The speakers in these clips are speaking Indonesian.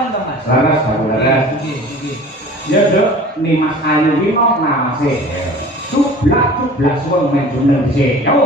Sampun to Mas. Laras baru laras. Nggih. Ya Dok, nih Mas Ayu iki kok namase. Cublak wong men bener sih. Yo.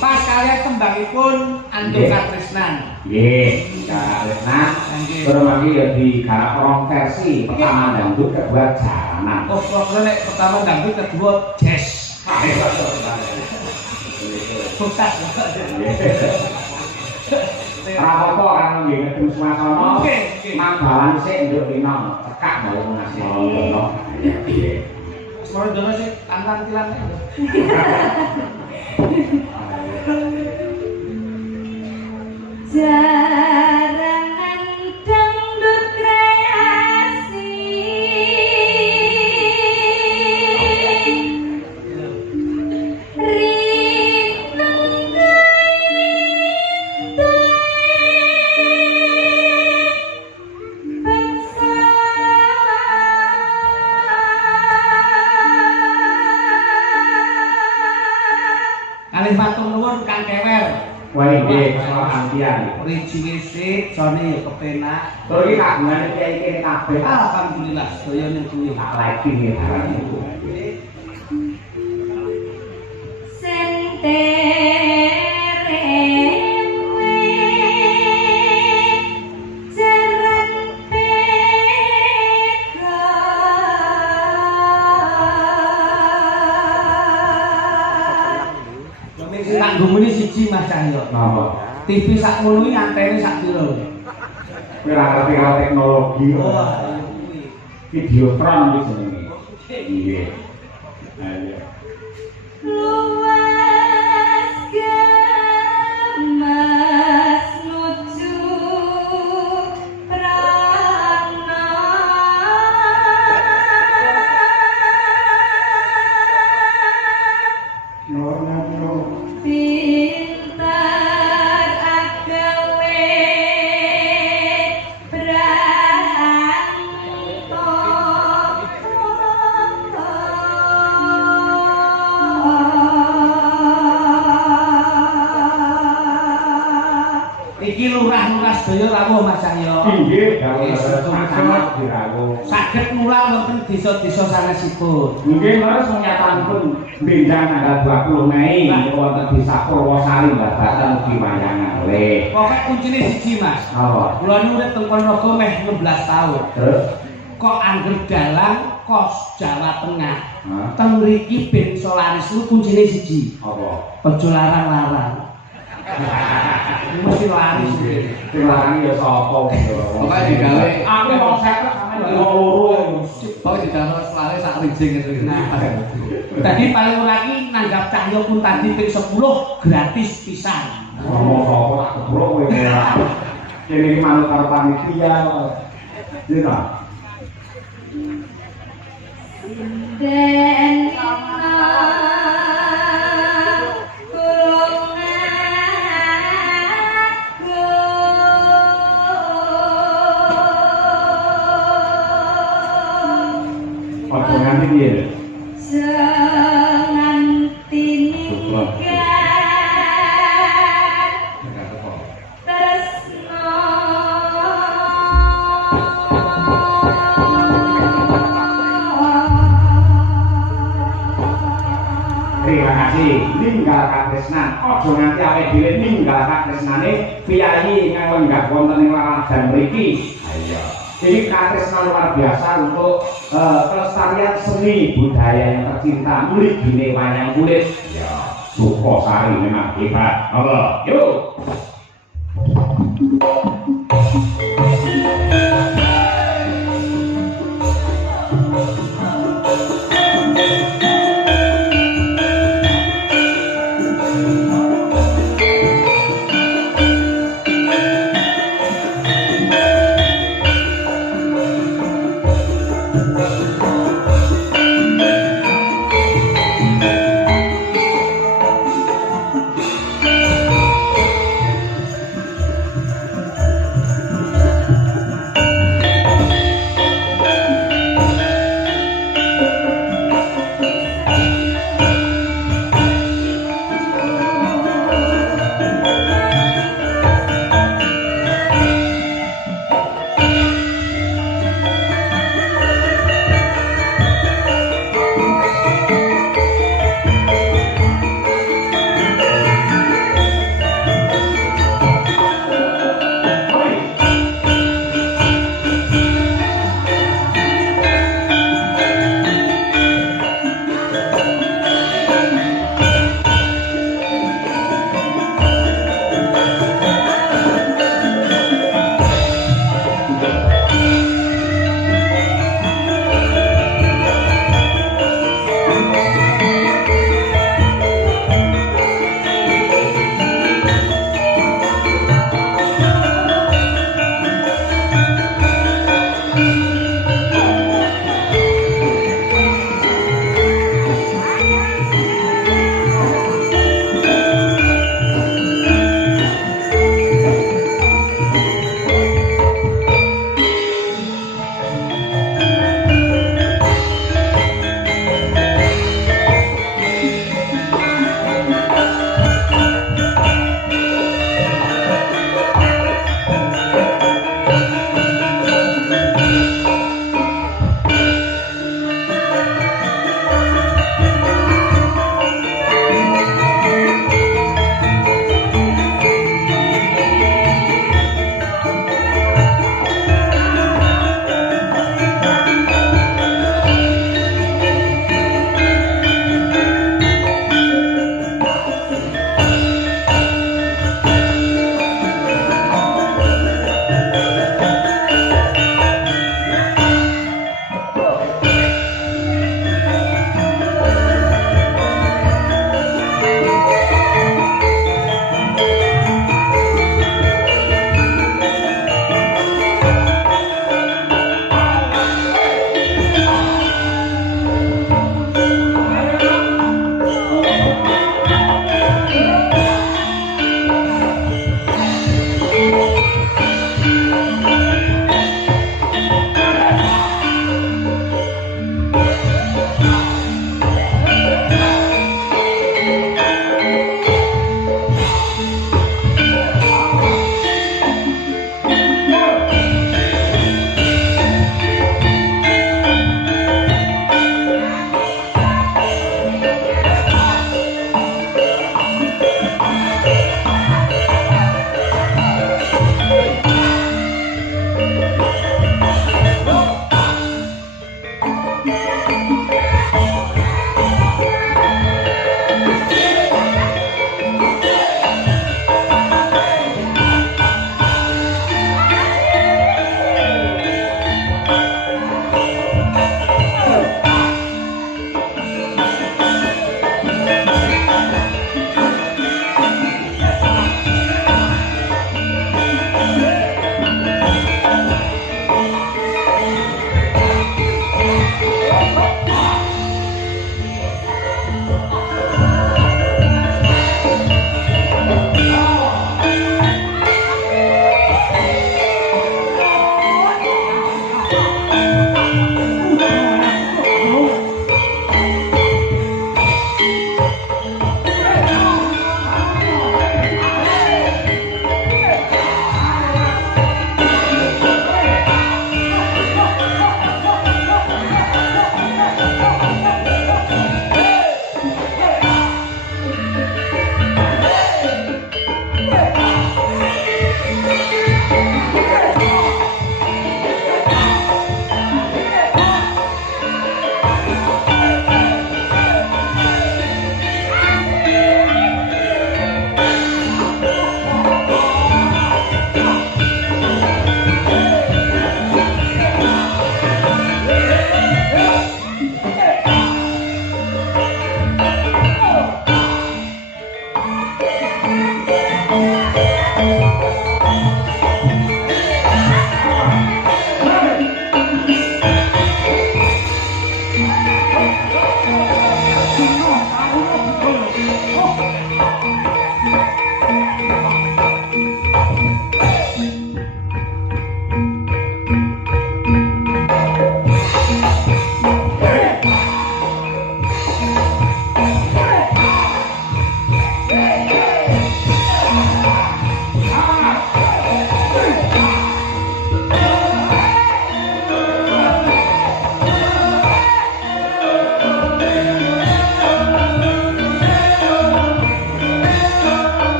Pas kalian tembangipun Andung Katresnan. Nggih, Katresnan. Terus lagi ya digarap rong versi, pertama dangdut, kedua jalanan. Oh, kalau nek pertama dangdut, kedua jazz. Pusat. Rapopo kan nggih ngedum swasana. Mambalan sik nduk dina, cekak bae ngasih ngono. Nggih. Semua dene sik tantan-tilan. Jarangan dangdut kreasi rineng Kalih matur nuwun Kang Kewer. Wah nggih, soal antian. Rijine sik, sone kepenak. Terus iki kagungane kiai kene kabeh. Alhamdulillah sedaya ning kuwi. Tak lagi nggih barang iku. Tanggungane siji Mas Cahyo. Napa? TV sak ngono iki antene sak piro? Kowe ora ngerti karo teknologi. Wah, Videotron iki jenenge. Nggih. Ayo. luas gemas nuju prana pintar agawe iki lurah-lurah sedaya rawuh Mas Cahyo. Nggih, dawuh dirawuh. Saged mulang wonten desa-desa sanesipun. Nggih, leres nyatanipun benjang tanggal 20 Mei wonten desa Purwosari Babatan ugi wayangan. Pokoke kuncine siji Mas. Apa? Kula niku urip teng Ponorogo meh 16 taun. Terus Kok angger dalang kos Jawa Tengah. Hah? Teng mriki ben iso laris niku kuncine siji. apa? Aja larang-larang. Mesti laris. Sing larang ya sapa? Pokoke digawe Aku mau 50 sampe loro. pokoke digawe selare sak rijing gitu. Nah, tadi paling ora iki nanggap Cahyo pun tadi ping 10 gratis pisan. Ngomong sapa tak kebrok kowe ora. Kene iki manut karo panitia kok. Dina. dan Ojo nganti piye? senganti nikah tresno terima kasih. Ninggal katresnan, ojo nganti awake dhewe ninggal katresnane piyayi ingkang lenggah wonten ing laladan mriki. Ayo. Ini katresnan luar biasa untuk kelestarian seni budaya yang tercinta mrigine wayang kulit. Ya, Sukosari memang hebat. Allah, yuk.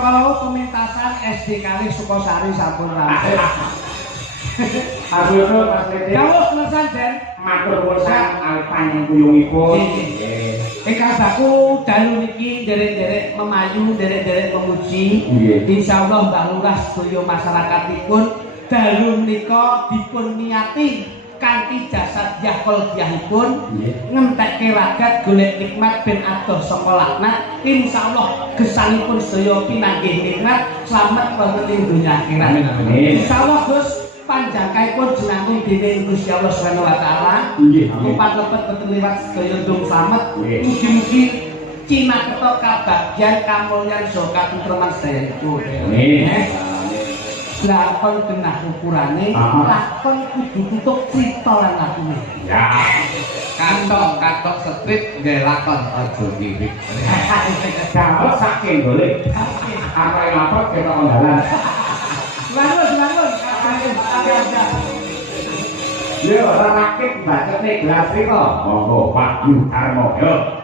saka pementasan SD kalih Sukosari sampun rampung. Aku itu Mas Titi. Dawuh lesan Den. Matur nuwun sanget awit panjenenganipun. Ingkang baku dalu niki derek-derek memayu, derek-derek memuji. Nggih. Insyaallah Mbah Lurah sedaya masyarakatipun dalu menika dipun niati kanthi jasad yahkol diyahipun ngentekke ragat golek nikmat ben adoh saka laknat. Insyaallah gesangipun sedaya pinanggih nikmat slamet wonten ing donya akhirat. Insyaallah Gus panjangkaipun jinangun dening Gusti Allah Subhanahu wa taala. Nggih. Umpat lepet boten liwat sedaya ndung slamet. Mugi-mugi Cina ketok kabagyan kamulyan saha katentreman sedayanipun. Amin. Lakon genah ukurane, lakon kudu tutuk crita lan lakune. Ya. Katok strip nggih lakon aja ngirik. Dapat saking golek. Apa yang lapor kita kondalan. Bangun. Yo, ora rakit bacete gelas iki kok. Monggo Pak Yukarmo. Yo.